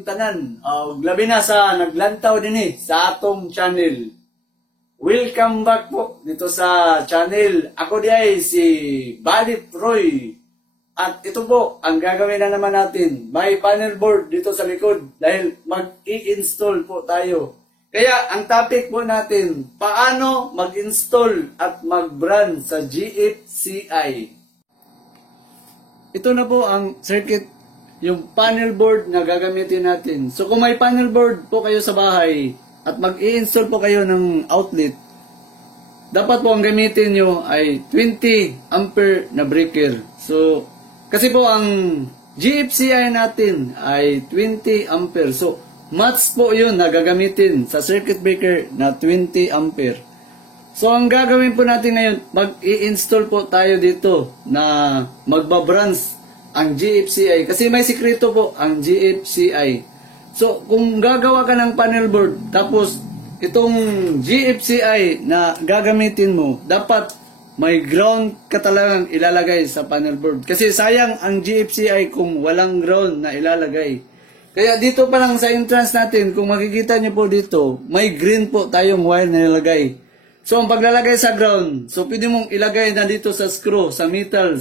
kayong tanan. Labi na sa naglantaw din sa atong channel. Welcome back po dito sa channel. Ako di ay si Balit Roy. At ito po, ang gagawin na naman natin. May panel board dito sa likod dahil mag-i-install po tayo. Kaya ang topic po natin, paano mag-install at mag-brand sa GFCI. Ito na po ang circuit, yung panel board na gagamitin natin. So kung may panel board po kayo sa bahay at mag-i-install po kayo ng outlet, dapat po ang gamitin nyo ay 20 ampere na breaker. So kasi po ang GFCI natin ay 20 ampere. So match po yun na gagamitin sa circuit breaker na 20 ampere. So ang gagawin po natin ngayon, mag-i-install po tayo dito na magbabranch ang GFCI. Kasi may sikreto po ang GFCI. So kung gagawa ka ng panel board, tapos itong GFCI na gagamitin mo, dapat may ground ka talagang ilalagay sa panel board. Kasi sayang ang GFCI kung walang ground na ilalagay. Kaya dito pa lang sa entrance natin, kung makikita nyo po dito, may green po tayong wire na nilagay. So ang paglalagay sa ground, so pwede mong ilagay na dito sa screw, sa metal.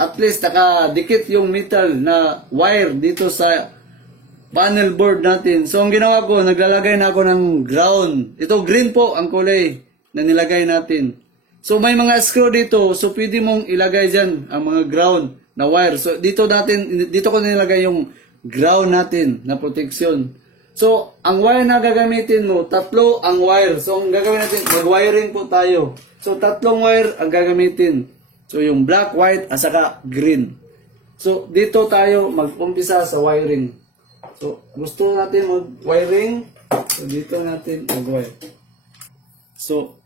At least nakadikit yung metal na wire dito sa panel board natin. So ang ginawa ko, naglalagay na ako ng ground. Ito green po ang kulay na nilagay natin. So may mga screw dito, so pwede mong ilagay dyan ang mga ground na wire. So dito ko nilagay yung ground natin na protection. So ang wire na gagamitin mo, tatlo ang wire. So ang gagawin natin, mag-wiring po tayo. So tatlong wire ang gagamitin. So yung black, white, at saka green. So dito tayo mag-umpisa sa wiring. So gusto natin mag-wiring, so dito natin mag-wire. So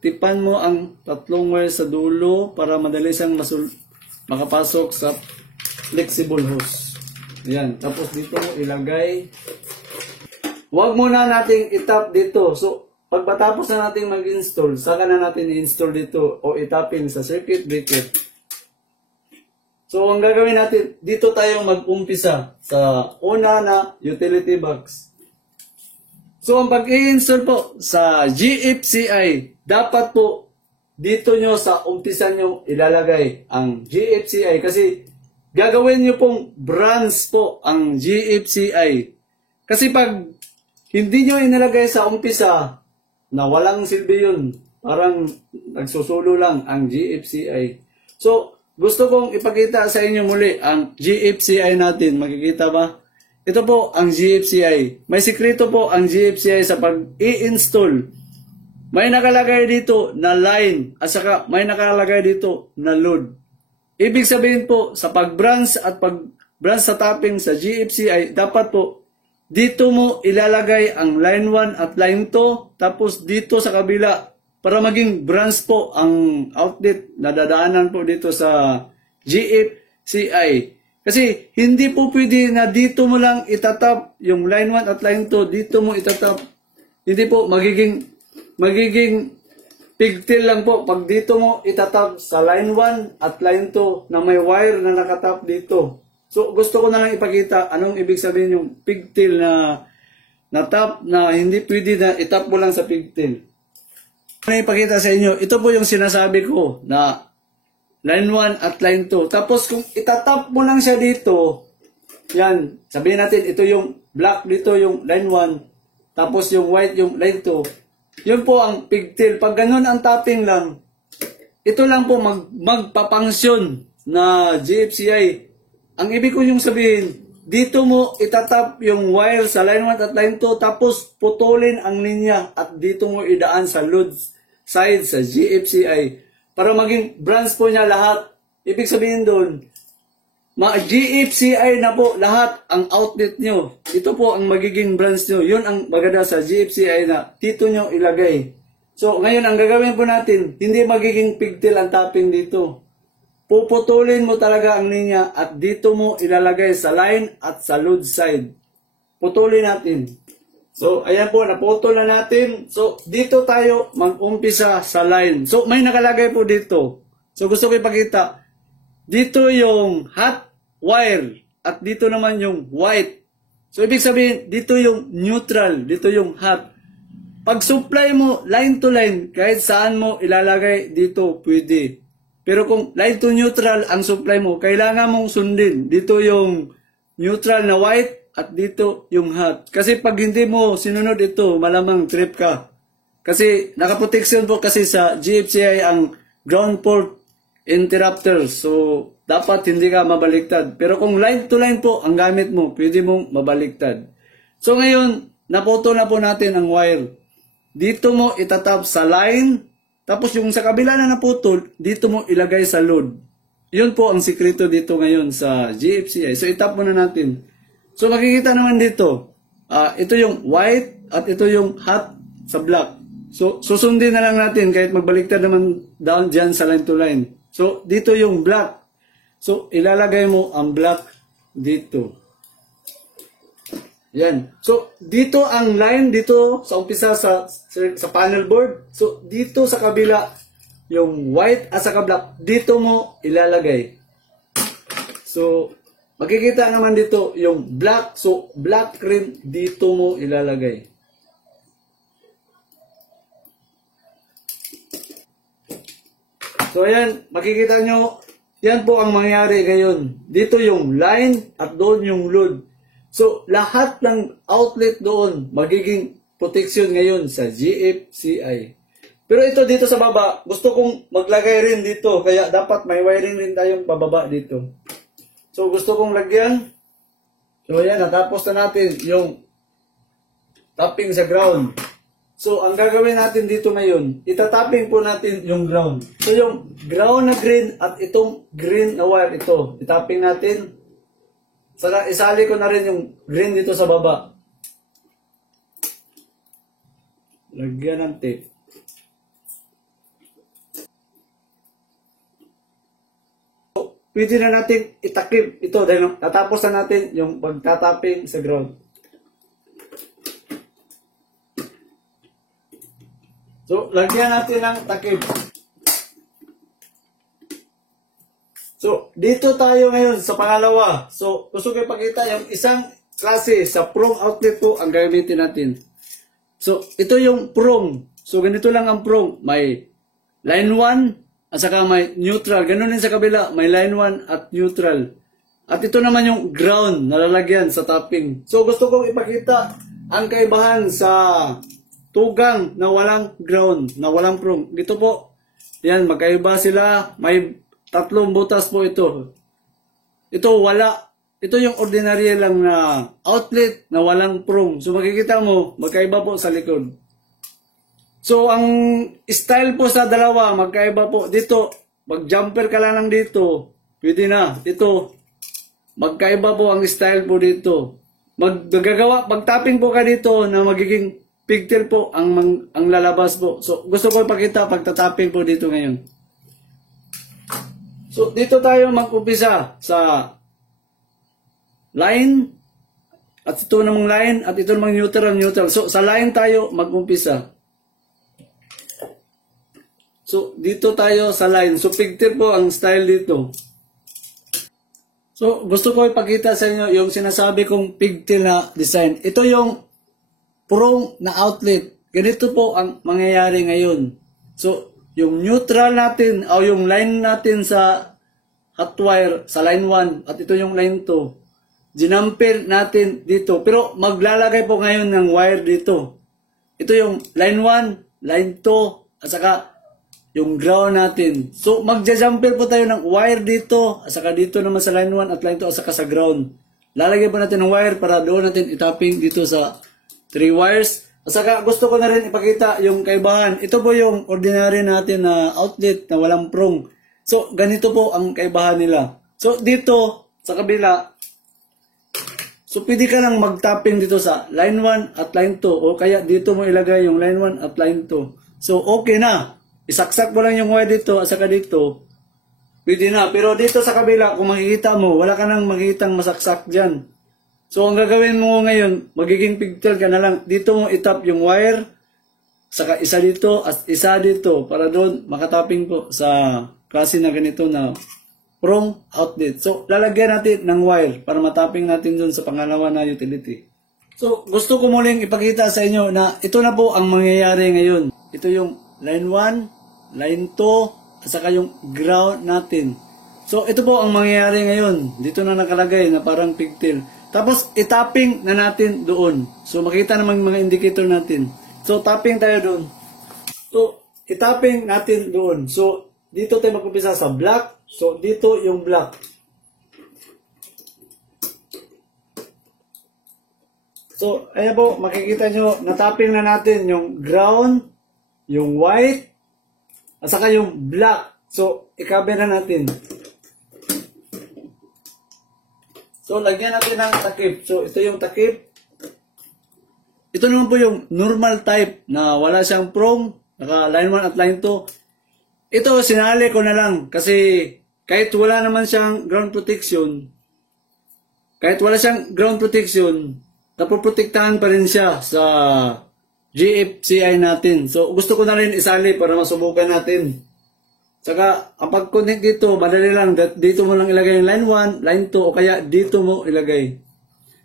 tipan mo ang tatlong wire sa dulo para madali siyang makapasok sa flexible hose. Yan. Tapos dito mo ilagay. Huwag muna nating itap dito. So pagkatapos na natin mag-install, saka na natin i-install dito o itapin sa circuit breaker. So ang gagawin natin, dito tayo mag-umpisa sa una na utility box. So ang pag-i-install po sa GFCI, dapat po dito nyo sa umpisa nyo ilalagay ang GFCI kasi gagawin nyo pong branch po ang GFCI. Kasi pag hindi nyo inilagay sa umpisa na walang silbi yun, parang nagsusulo lang ang GFCI. So gusto kong ipakita sa inyo muli ang GFCI natin. Makikita ba? Ito po ang GFCI. May sikreto po ang GFCI sa pag-i-install. May nakalagay dito na line at saka may nakalagay dito na load. Ibig sabihin po sa pag-branch at pag-branch sa tapping sa GFCI, dapat po dito mo ilalagay ang line 1 at line 2 tapos dito sa kabila para maging branch po ang outlet na dadaanan po dito sa GFCI. Kasi hindi po pwede na dito mo lang itatap yung line 1 at line 2, dito mo itatap. Hindi po, magiging pigtail lang po pag dito mo itatap sa line 1 at line 2 na may wire na nakatap dito. So gusto ko na lang ipakita anong ibig sabihin yung pigtail na tap na hindi pwede na itap mo lang sa pigtail. Ano ipakita sa inyo, ito po yung sinasabi ko na line 1 at line 2. Tapos kung itatap mo lang siya dito, yan, sabihin natin ito yung black, dito yung line 1, tapos yung white yung line 2. Yun po ang pigtail. Pag ganun ang tapping lang, ito lang po magpapangsyon na GFCI. Ang ibig ko yung sabihin, dito mo itatap yung wire sa line 1 at line 2, tapos putulin ang linya at dito mo idaan sa load side sa GFCI para maging branch po niya lahat. Ibig sabihin doon, GFCI na po lahat ang outlet nyo. Ito po ang magiging branch nyo. Yun ang maganda sa GFCI na dito nyo ilagay. So ngayon ang gagawin po natin, hindi magiging pigtail ang tapping dito. Puputulin mo talaga ang linya at dito mo ilalagay sa line at sa load side. Putulin natin. So, ayan po, naputol na natin. So, dito tayo mag-umpisa sa line. So, may nakalagay po dito. So, gusto ko ipakita. Dito yung hot wire at dito naman yung white. So, ibig sabihin, dito yung neutral, dito yung hot. Pag supply mo line to line, kahit saan mo ilalagay dito, pwede. Pero kung line to neutral ang supply mo, kailangan mong sundin. Dito yung neutral na white at dito yung hot. Kasi pag hindi mo sinunod ito, malamang trip ka. Kasi nakaproteksyon po kasi sa GFCI ang ground fault interrupter. So, dapat hindi ka mabaliktad. Pero kung line to line po ang gamit mo, pwede mong mabaliktad. So, ngayon, naputol na po natin ang wire. Dito mo itatap sa line, tapos yung sa kabila na naputol, dito mo ilagay sa load. Yun po ang sikreto dito ngayon sa GFCI. So, itap muna natin. So, makikita naman dito, ito yung white at ito yung hot sa black. So, susundin na lang natin kahit magbaliktad naman down dyan sa line to line. So, dito yung black. So, ilalagay mo ang black dito. Yan. So, dito ang line, dito sa umpisa sa panel board. So, dito sa kabila, yung white at saka black, dito mo ilalagay. So, makikita naman dito yung black. So, black rin dito mo ilalagay. So, ayan, makikita nyo, yan po ang mangyari ngayon. Dito yung line at doon yung load. So, lahat ng outlet doon, magiging protection ngayon sa GFCI. Pero ito dito sa baba, gusto kong maglagay rin dito. Kaya dapat may wiring rin tayong pababa dito. So, gusto kong lagyan. So, ayan, natapos na natin yung tapping sa ground. So, ang gagawin natin dito ngayon, itatapping po natin yung ground. So, yung ground na green at itong green na wire, ito, itapping natin. Saka isali ko na rin yung green dito sa baba. Lagyan ng tape. So, pwede na natin itakip ito dahil natapos na natin yung pagtatapping sa ground. So, lagyan natin ng takip. So, dito tayo ngayon sa pangalawa. So, gusto ko ipakita yung isang klase sa prong outlet po ang gamitin natin. So, ito yung prong. So, ganito lang ang prong. May line 1 at saka may neutral. Ganun din sa kabila, may line 1 at neutral. At ito naman yung ground na lalagyan sa tapping. So, gusto kong ipakita ang kaibahan sa tugang na walang ground, na walang prong. Dito po, yan, magkaiba sila. May tatlong butas po ito. Ito wala. Ito yung ordinary lang na outlet na walang prong. So makikita mo, magkaiba po sa likod. So ang style po sa dalawa, magkaiba po. Dito, mag-jumper ka lang dito. Pwede na. Dito, magkaiba po ang style po dito. Pag-tapping po ka dito na magiging pigtail po ang lalabas po. So gusto ko ipakita pagtatapping po dito ngayon. So, dito tayo mag-umpisa sa line, at ito namang line, at ito namang neutral. So, sa line tayo mag-umpisa. So, dito tayo sa line. So, pigtail po ang style dito. So, gusto ko ipakita sa inyo yung sinasabi kong pigtail na design. Ito yung prong na outlet. Ganito po ang mangyayari ngayon. So, yung neutral natin o yung line natin sa hot wire sa line 1 at ito yung line 2, ginamper natin dito. Pero maglalagay po ngayon ng wire dito. Ito yung line 1, line 2 at saka yung ground natin. So magja-jumper po tayo ng wire dito at saka dito naman sa line 1 at line 2 at saka sa ground. Lalagay po natin ng wire para doon natin itapping dito sa 3 wires. At saka gusto ko na rin ipakita yung kaibahan. Ito po yung ordinary natin na outlet na walang prong. So, ganito po ang kaibahan nila. So, dito sa kabila, so pwede ka lang mag-tapping dito sa line 1 at line 2 o kaya dito mo ilagay yung line 1 at line 2. So, okay na. Isaksak mo lang yung wire dito at saka dito. Pwede na. Pero dito sa kabila, kung makikita mo, wala ka nang makikitang masaksak dyan. So, ang gagawin mo ngayon, magiging pigtail ka na lang. Dito mo itap yung wire, saka isa dito at isa dito para doon makatapping po sa klase na ganito na from outlet. So, lalagyan natin ng wire para matapping natin dun sa pangalawa na utility. So, gusto ko muling ipakita sa inyo na ito na po ang mangyayari ngayon. Ito yung line 1, line 2, at saka yung ground natin. So, ito po ang mangyayari ngayon. Dito na nakalagay na parang pigtail. Tapos, itapping na natin doon. So, makita naman mga indicator natin. So, tapping tayo doon. So, itapping natin doon. So, dito tayo mag-umpisa sa black. So, dito yung black. So, ayan po, makikita nyo, natapping na natin yung ground, yung white, at saka yung black. So, i-cover na natin. So, lagyan natin ng takip. So, ito yung takip. Ito naman po yung normal type na wala siyang from, naka line 1 at line 2. Ito, sinali ko na lang kasi kahit wala naman siyang ground protection, napoprotektahan pa rin siya sa GFCI natin. So, gusto ko na rin isali para masubukan natin. Saka, ang pag-connect dito, madali lang. Dito mo lang ilagay yung line 1, line 2, o kaya dito mo ilagay.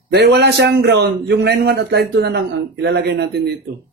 Dahil wala siyang ground, yung line 1 at line 2 na lang ang ilalagay natin dito.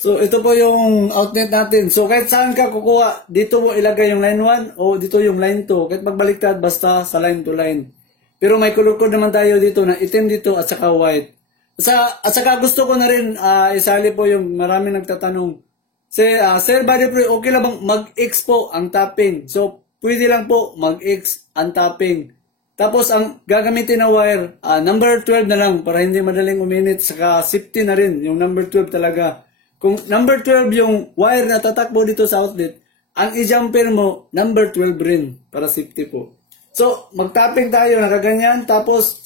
So, ito po yung outlet natin. So, kahit saan ka kukuha, dito mo ilagay yung line 1 o dito yung line 2. Kahit magbaliktad, basta sa line to line. Pero may color code naman tayo dito na itim dito at saka white. At saka gusto ko na rin isali po yung marami nagtatanong. Sir Buddy Pro, okay lang bang mag-X po ang tapping? So, pwede lang po mag-X ang tapping. Tapos, ang gagamitin na wire, number 12 na lang para hindi madaling uminit. Saka safety na rin, yung number 12 talaga. Kung number 12 yung wire na tatakbo dito sa outlet, ang i-jumper mo, number 12 rin para safety po. So, mag-tapping tayo, nakaganyan. Tapos,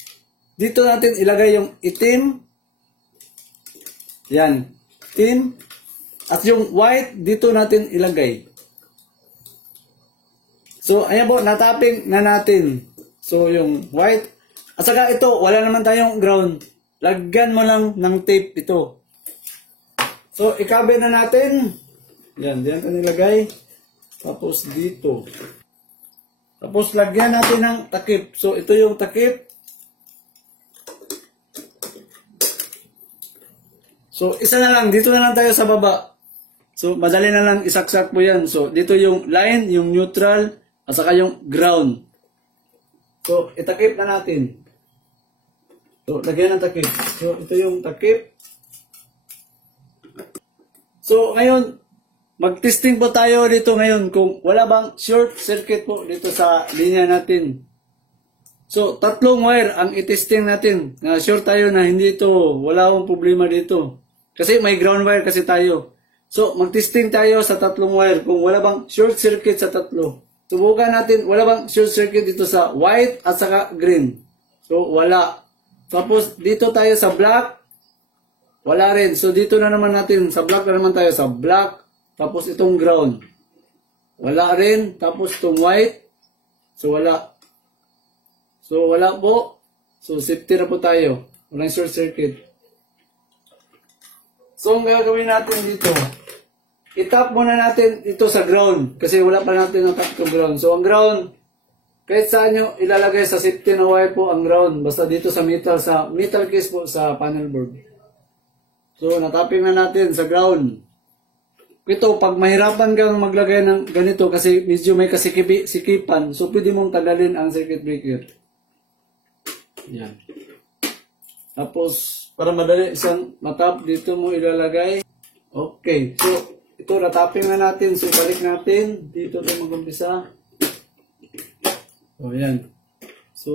dito natin ilagay yung itim. Yan, itim. At yung white, dito natin ilagay. So, ayan po, natapping na natin. So, yung white. At saka ito, wala naman tayong ground. Lagyan mo lang ng tape ito. So, i-cover na natin. Yan, diyan ito nilagay. Tapos dito. Tapos, lagyan natin ng takip. So, ito yung takip. So, isa na lang. Dito na lang tayo sa baba. So, madali na lang isaksak po yan. So, dito yung line, yung neutral, at saka yung ground. So, itakip na natin. So, lagyan ng takip. So, ito yung takip. So, ngayon, mag-testing po tayo dito ngayon kung wala bang short circuit po dito sa linya natin. So, 3 wire ang i-testing natin. Na sure tayo na hindi ito, wala akong problema dito. Kasi may ground wire kasi tayo. So, mag-testing tayo sa 3 wire kung wala bang short circuit sa 3. Subukan natin, wala bang short circuit dito sa white at saka green. So, wala. Tapos, dito tayo sa black. Wala rin. So, dito na naman natin. Sa black na naman tayo. Sa black. Tapos, itong ground. Wala rin. Tapos, itong white. So, wala. So, wala po. So, safety na po tayo. Walang short circuit. So, ang gagawin natin dito, itap muna natin ito sa ground. Kasi wala pa natin natap itong ground. So, ang ground, kahit saan nyo ilalagay sa safety na wire po ang ground. Basta dito sa metal case po sa panel board. So, natapin na natin sa ground. Ito, pag mahirapan kang maglagay ng ganito kasi medyo may sikipan, so pwede mong tagalin ang circuit breaker. Yan. Tapos, para madali isang matap, dito mo ilalagay. Okay. So, ito, natapin na natin. So, balik natin. Dito ito mag-umpisa. So, yan. So,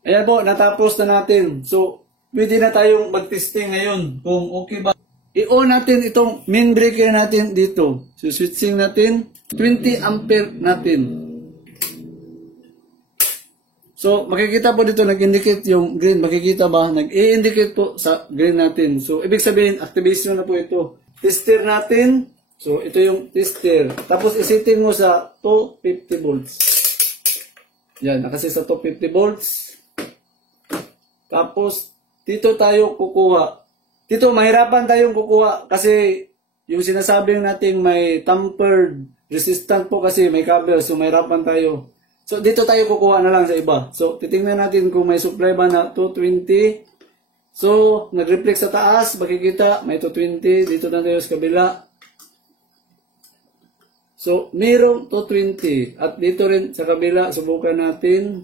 ayan po, natapos na natin. So, pwede na tayong mag-testing ngayon kung okay ba. I-on natin itong main breaker natin dito. So, switching natin. 20 ampere natin. So, makikita po dito, nag-indicate yung green. Makikita ba? Nag-i-indicate po sa green natin. So, ibig sabihin, activation na po ito. Tester natin. So, ito yung tester. Tapos, isetting mo sa 250 volts. Yan, nakasi sa 250 volts. Tapos, dito tayo kukuha. Dito, mahirapan tayong kukuha kasi yung sinasabing nating may tampered resistant po kasi may cover. So, mahirapan tayo. So, dito tayo kukuha na lang sa iba. So, titingnan natin kung may supply ba na 220. So, nag-reflect sa taas, makikita, may 220. Dito na tayo sa kabila. So, mayroong 220. At dito rin sa kabila, subukan natin.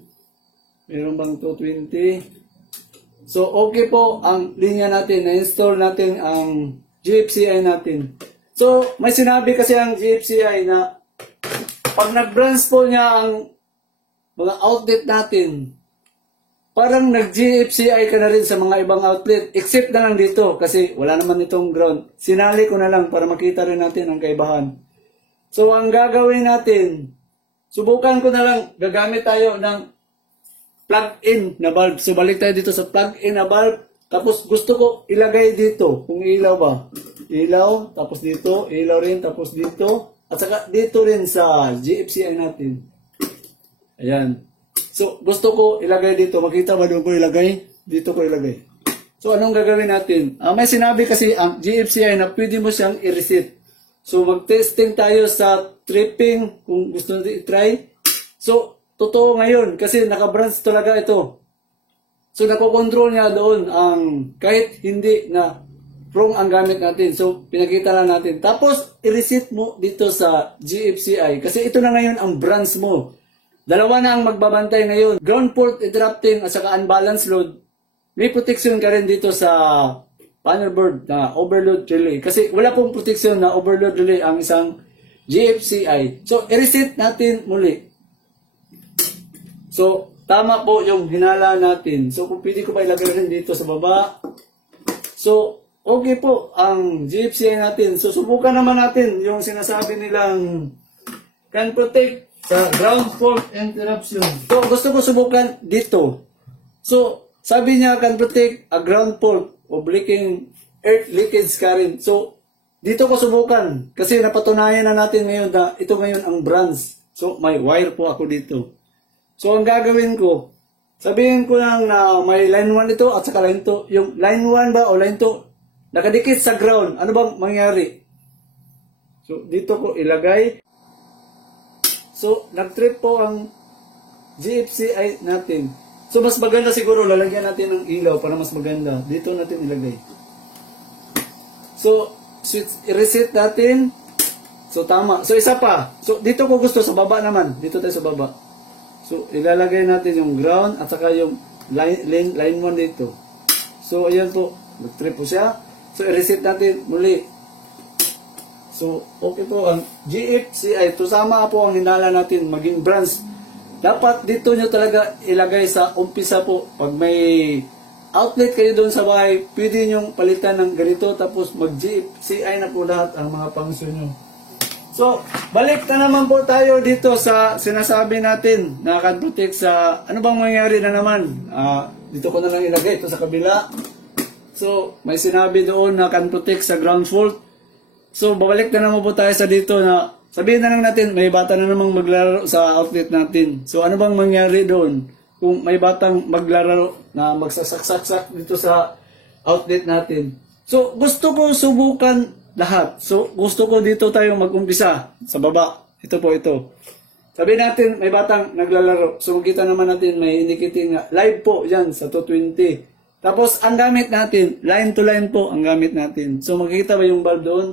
Mayroong bang 220? So, okay po ang linya natin. Na-install natin ang GFCI natin. So, may sinabi kasi ang GFCI na pag nag-branch po niya ang mga outlet natin, parang nag-GFCI ka na rin sa mga ibang outlet, except na lang dito kasi wala naman itong ground. Sinali ko na lang para makita rin natin ang kaibahan. So, ang gagawin natin, subukan ko na lang, gagamit tayo ng plug-in na bulb. So, balik tayo dito sa plug-in na bulb. Tapos, gusto ko ilagay dito, kung ilaw ba. Ilaw, tapos dito, ilaw rin, tapos dito. At saka dito rin sa GFCI natin. Ayan. So, gusto ko ilagay dito. Makita ba doon ko ilagay? Dito ko ilagay. So, anong gagawin natin? May sinabi kasi ang GFCI na pwede mo siyang i-reset. So, mag-testing tayo sa tripping kung gusto natin i-try. So, totoo ngayon kasi naka-branch talaga ito. So, nakokontrol niya doon ang kahit hindi na wrong ang gamit natin. So, pinakita lang natin. Tapos, i-reset mo dito sa GFCI kasi ito na ngayon ang branch mo. Dalawa na ang magbabantay ngayon. Ground fault interrupting at saka unbalanced load. May protection ka rin dito sa panel board na overload relay. Kasi wala pong protection na overload relay ang isang GFCI. So, i-reset natin muli. So, tama po yung hinala natin. So, kung pwede ko pa ilagay rin dito sa baba. So, okay po ang GFCI natin. So, subukan naman natin yung sinasabi nilang can protect sa ground fault interruption. So, gusto ko subukan dito. So, sabi niya can protect a ground fault of leaking earth leakage current. So, dito ko subukan. Kasi napatunayan na natin ngayon na ito ngayon ang branch. So, may wire po ako dito. So, ang gagawin ko, sabihin ko lang na may line 1 ito at saka line 2. Yung line 1 ba o line 2, nakadikit sa ground. Ano bang mangyari? So, dito ko ilagay. So, nag-trip po ang GFCI natin. So, mas maganda siguro, lalagyan natin ng ilaw para mas maganda. Dito natin ilagay. So, i-reset natin. So, tama. So, isa pa. So, dito ko gusto, sa baba naman. Dito tayo sa baba. So, ilalagay natin yung ground at saka yung line 1 dito. So, ayan po. Nag-trip po siya. So, i-reset natin muli. So, okay po ang GFCI. Ito sama po ang hinala natin maging branch. Dapat dito nyo talaga ilagay sa umpisa po. Pag may outlet kayo doon sa bahay, pwede nyo palitan ng ganito tapos mag-GFCI na po lahat ang mga function nyo. So, balik na naman po tayo dito sa sinasabi natin na can protect sa ano bang mangyari na naman. Dito ko na lang ilagay ito sa kabila. So, may sinabi doon na can protect sa ground fault. So, babalik na naman po tayo sa dito na sabihin na lang natin, may bata na namang maglaro sa outlet natin. So, ano bang mangyari doon? Kung may batang maglaro na magsasaksak dito sa outlet natin. So, gusto ko subukan lahat. So, gusto ko dito tayo mag-umpisa sa baba. Ito po ito. Sabihin natin, may batang naglalaro. So, makita naman natin, may indicating na live po yan sa 220. Tapos, ang gamit natin, line to line po ang gamit natin. So, makikita ba yung bulb doon?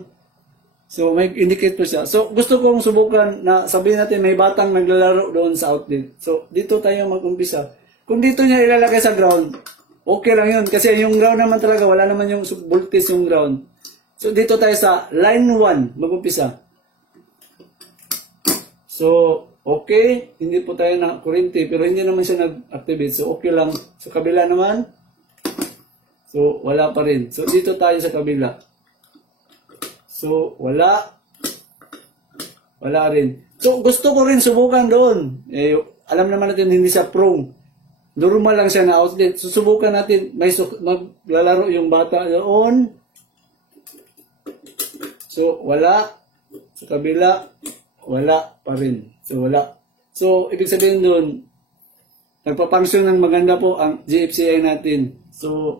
So, may indicate po siya. So, gusto kong subukan na sabihin natin may batang naglalaro doon sa outlet. So, dito tayo mag-umpisa. Kung dito niya ilalagay sa ground, okay lang yun. Kasi yung ground naman talaga, wala naman yung voltage yung ground. So, dito tayo sa line 1, mag-umpisa. So, okay. Hindi po tayo na kurente, pero hindi naman siya nag-activate. So, okay lang. Sa kabila naman, so, wala pa rin. So, dito tayo sa kabila. So, wala. Wala rin. So, gusto ko rin subukan doon. Alam naman natin, hindi siya prone. Normal lang siya na outlet. So, subukan natin. May maglalaro yung bata doon. So, wala. Sa kabila, wala pa rin. So, wala. So, ibig sabihin doon, nagpapangsyon ng maganda po ang GFCI natin. So,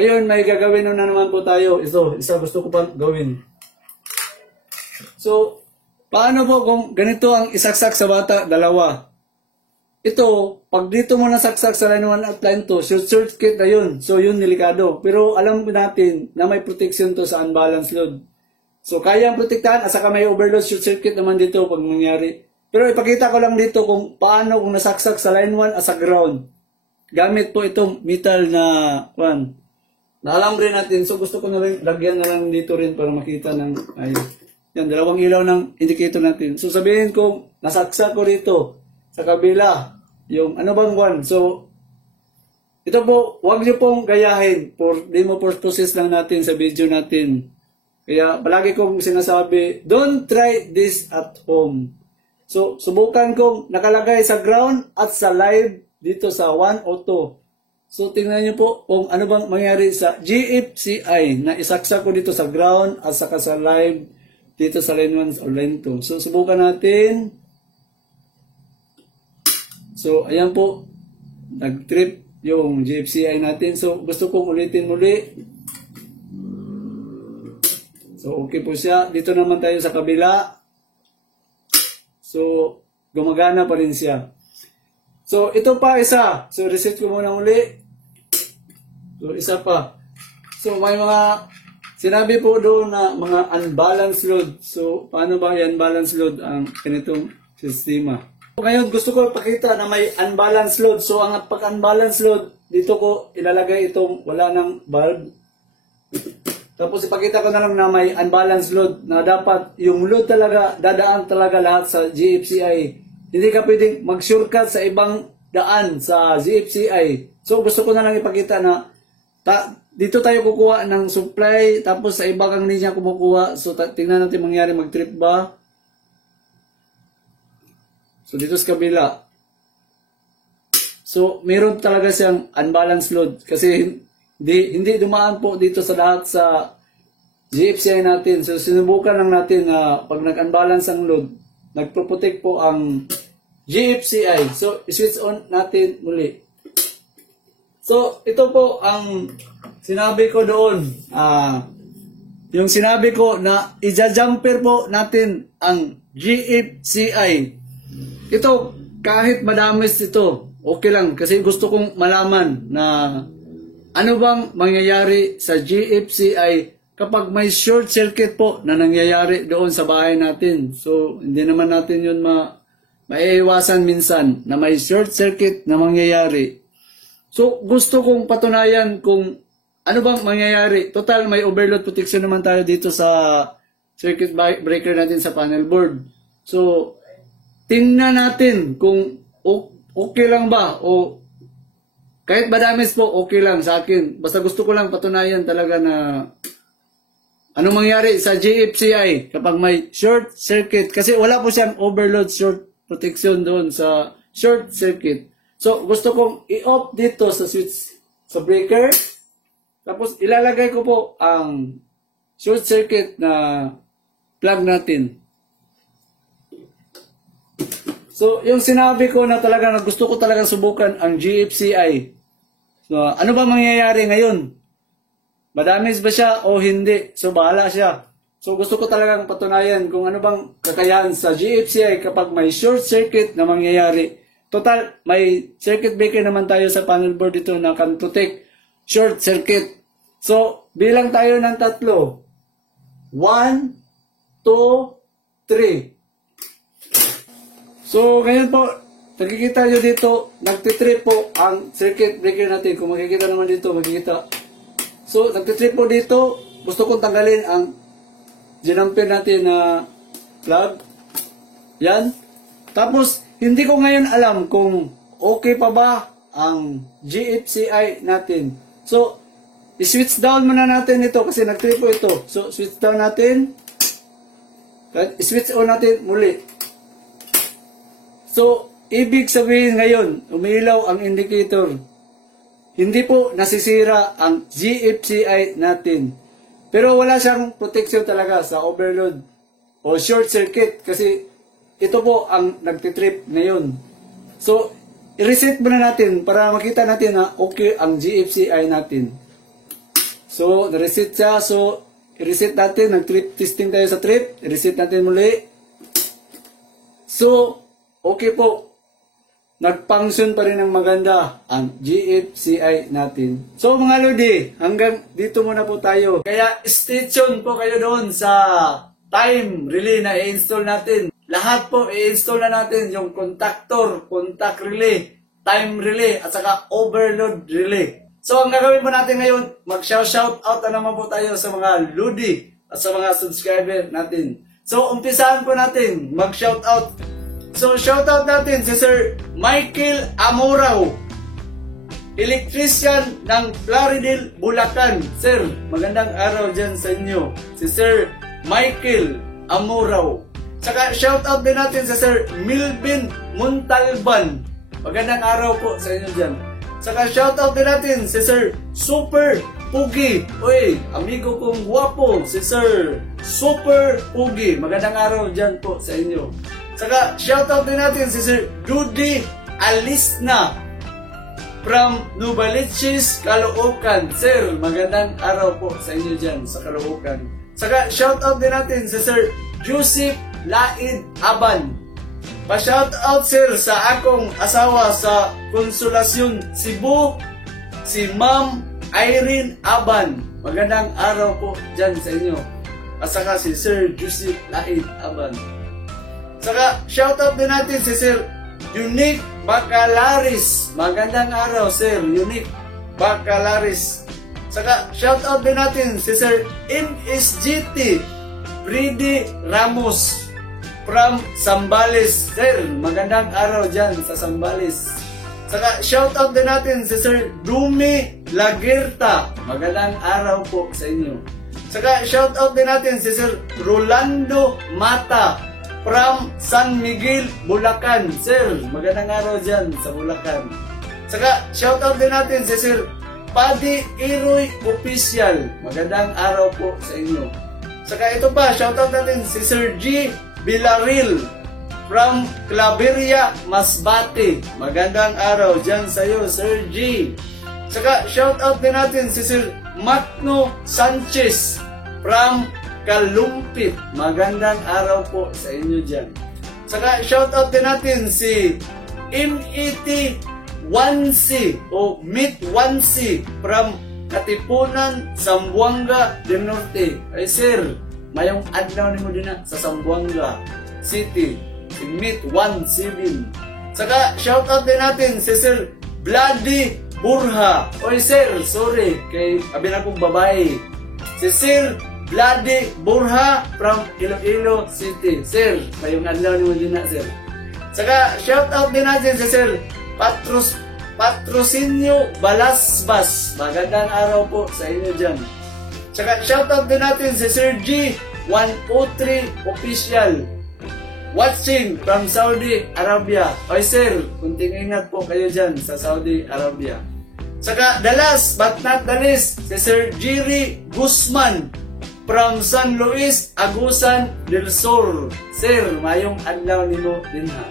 ngayon, may gagawin na naman po tayo. Isa gusto ko pang gawin. So, paano po kung ganito ang isaksak sa bata, dalawa? ito, pag dito mo nasaksak sa line 1 at line 2, short circuit na yun. So, yun delikado. Pero alam natin na may protection to sa unbalanced load. So, kayang protektahan, asa ka may overload, short circuit naman dito pag nangyari. Pero ipakita ko lang dito kung paano kung nasaksak sa line 1 at sa ground. Gamit po itong metal na, naalambre natin. So, gusto ko na rin, lagyan na lang dito rin para makita ng, ayun. Yan, dalawang ilaw ng indicator natin. So, sabihin kong nasaksak ko dito sa kabila, yung ano bang So, ito po, huwag niyo pong gayahin for demo purposes lang natin sa video natin. Kaya, palagi kong sinasabi, don't try this at home. So, subukan kong nakalagay sa ground at sa live dito sa 1 o 2. So, tingnan niyo po kung ano bang mangyari sa GFCI na isaksak ko dito sa ground at saka sa live dito sa line 1 o line 2. So, subukan natin. So, ayan po, nag-trip yung GFCI natin. So, gusto kong ulitin muli. So, okay po siya. Dito naman tayo sa kabila. So, gumagana pa rin siya. So, ito pa isa. So, reset ko muna muli. So, isa pa. So, may mga sinabi po doon na mga unbalanced load. So, paano ba yan unbalanced load ang ganitong sistema? Ngayon, gusto ko ipakita na may unbalanced load. So, ang pag-unbalanced load, dito ko ilalagay itong wala ng bulb. Tapos, ipakita ko na lang na may unbalanced load na dapat yung load talaga, dadaan talaga lahat sa GFCI. Hindi ka pwedeng mag-shortcut sa ibang daan sa GFCI. So, gusto ko na lang ipakita na dito tayo kukuha ng supply, tapos sa iba kang linya kumukuha. So, tingnan natin mangyari, mag-trip ba? So, dito sa kabila. So, meron talaga siyang unbalanced load. Kasi, hindi dumaan po dito sa lahat sa GFCI natin. So, sinubukan lang natin na pag nag-unbalance ang load, nagpo-protect po ang GFCI. So, switch on natin muli. So, ito po ang sinabi ko doon. Yung sinabi ko na i-jumper po natin ang GFCI. Ito, kahit madamis ito, okay lang. Kasi gusto kong malaman na ano bang mangyayari sa GFCI kapag may short circuit po na nangyayari doon sa bahay natin. So, hindi naman natin yun maiiwasan minsan na may short circuit na mangyayari. So, gusto kong patunayan kung ano bang mangyayari. Total, may overload protection naman tayo dito sa circuit breaker natin sa panel board. So, tingnan natin kung okay lang ba o kahit madamis po, okay lang sa akin. Basta gusto ko lang patunayan talaga na anong mangyari sa GFCI kapag may short circuit. Kasi wala po siyang overload short protection doon sa short circuit. So, gusto kong i-off dito sa switch sa breaker. Tapos, ilalagay ko po ang short circuit na plug natin. So, yung sinabi ko na talaga na gusto ko talaga subukan ang GFCI. So, ano ba mangyayari ngayon? Madamis ba siya o hindi? So, bahala siya. So, gusto ko talagang patunayan kung ano bang kakayahan sa GFCI kapag may short circuit na mangyayari. Total, may circuit breaker naman tayo sa panel board dito na can protect short circuit. So, bilang tayo ng 3. 1, 2, 3. So, ngayon po, nakikita nyo dito, nagtitrip po ang circuit breaker natin. Kung makikita naman dito, makikita. So, nagtitrip po dito. Gusto kong tanggalin ang ginamper natin na plug. Yan. Tapos, hindi ko ngayon alam kung okay pa ba ang GFCI natin. So, i-switch down muna natin ito kasi nag-trip po ito. So, switch down natin. I-switch on natin muli. So, ibig sabihin ngayon, umilaw ang indicator. Hindi po nasisira ang GFCI natin. Pero wala siyang protection talaga sa overload o short circuit kasi ito po ang nagtitrip ngayon. So, i-reset muna natin para makita natin na okay ang GFCI natin. So, na-reset siya. So, i-reset natin. Nag-trip testing tayo sa trip. I-reset natin muli. So, okay po. nag-function pa rin ng maganda ang GFCI natin. So mga Lodi, hanggang dito muna po tayo. Kaya stay tuned po kayo doon sa time relay na i-install natin. Lahat po i-install na natin yung contactor, contact relay, time relay, at saka overload relay. So ang gagawin po natin ngayon, mag-shout out na naman po tayo sa mga Lodi at sa mga subscriber natin. So umpisahan po natin mag-shout out. So, shoutout natin si Sir Michael Amorao, electrician ng Plaridel, Bulacan. Sir, magandang araw dyan sa inyo. Si Sir Michael Amorao. Saka, shoutout din natin si Sir Milvin Montalban. Magandang araw po sa inyo dyan. Saka, shoutout din natin si Sir Super Pugi. Uy, amigo kong guwapo, si Sir Super Pugi. Magandang araw dyan po sa inyo. Saka, shoutout din natin si Sir Judy Alisna from Novaliches, Caloocan. Sir, magandang araw po sa inyo dyan sa Caloocan. Saka, shoutout din natin si Sir Joseph Laid Aban. Pa-shoutout, sir, sa akong asawa sa Konsolasyon, Cebu, si Ma'am Irene Aban. Magandang araw po dyan sa inyo. At saka si Sir Joseph Laid Aban. Saka, shoutout din natin si Sir Unique Bacalaris. Magandang araw, Sir Unique Bacalaris. Saka, shoutout din natin si Sir MSGT Freddy Ramos from Zambales. Sir, magandang araw dyan sa Zambales. Saka, shoutout din natin si Sir Dumi Lagerta. Magandang araw po sa inyo. Saka, shoutout din natin si Sir Rolando Mata from San Miguel, Bulacan. Sir, magandang araw dyan sa Bulacan. Saka, shoutout din natin si Sir Paddy Iroy Official. Magandang araw po sa inyo. Saka ito pa, shoutout natin si Sir G. Villaril from Claveria, Masbate. Magandang araw dyan sa iyo, Sir G. Saka, shoutout din natin si Sir Macno Sanchez from Kalumpit. Magandang araw po sa inyo dyan. Saka, shoutout din natin si MET1C o MET1C from Katipunan, Zamboanga del Norte. Ay sir, mayong adlaw ni mo din na sa Zamboanga City, si MET17. Saka, shoutout din natin si Sir Bloody Burha. Oy sir, sorry, kay abin akong babae. Si Sir Bloody Burha from Iloilo City. Sir, mayong adlaw ni mo din na, sir. Saka, shoutout din natin si Sir Patrocinio Balasbas. Magandang araw po sa inyo dyan. Saka, shoutout din natin si Sir G103 Official, watching from Saudi Arabia. Oy sir, kunting ingat po kayo dyan sa Saudi Arabia. Saka, the last but not the least, si Sir Jerry Guzman from San Luis, Agusan del Sur. Sir, mayong adlaw nimo din ha.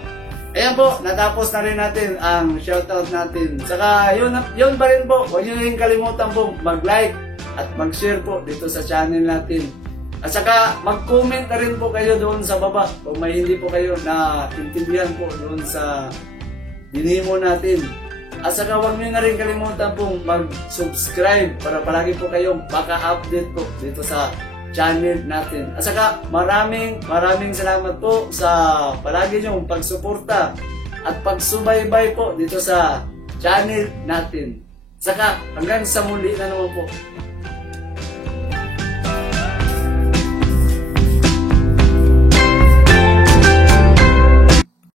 Ayan po, natapos na rin natin ang shoutout natin. Saka, yun pa rin po. Huwag nyo rin kalimutan po mag-like at mag-share po dito sa channel natin. At saka, mag-comment na rin po kayo doon sa baba kung may hindi po kayo na intindihan po doon sa dinimo natin. At saka, huwag nyo na rin kalimutan po mag-subscribe para palagi po kayong maka-update po dito sa channel natin. At saka, maraming salamat po sa palagi nyong pagsuporta at pagsubaybay po dito sa channel natin. Saka, hanggang sa muli na naman po.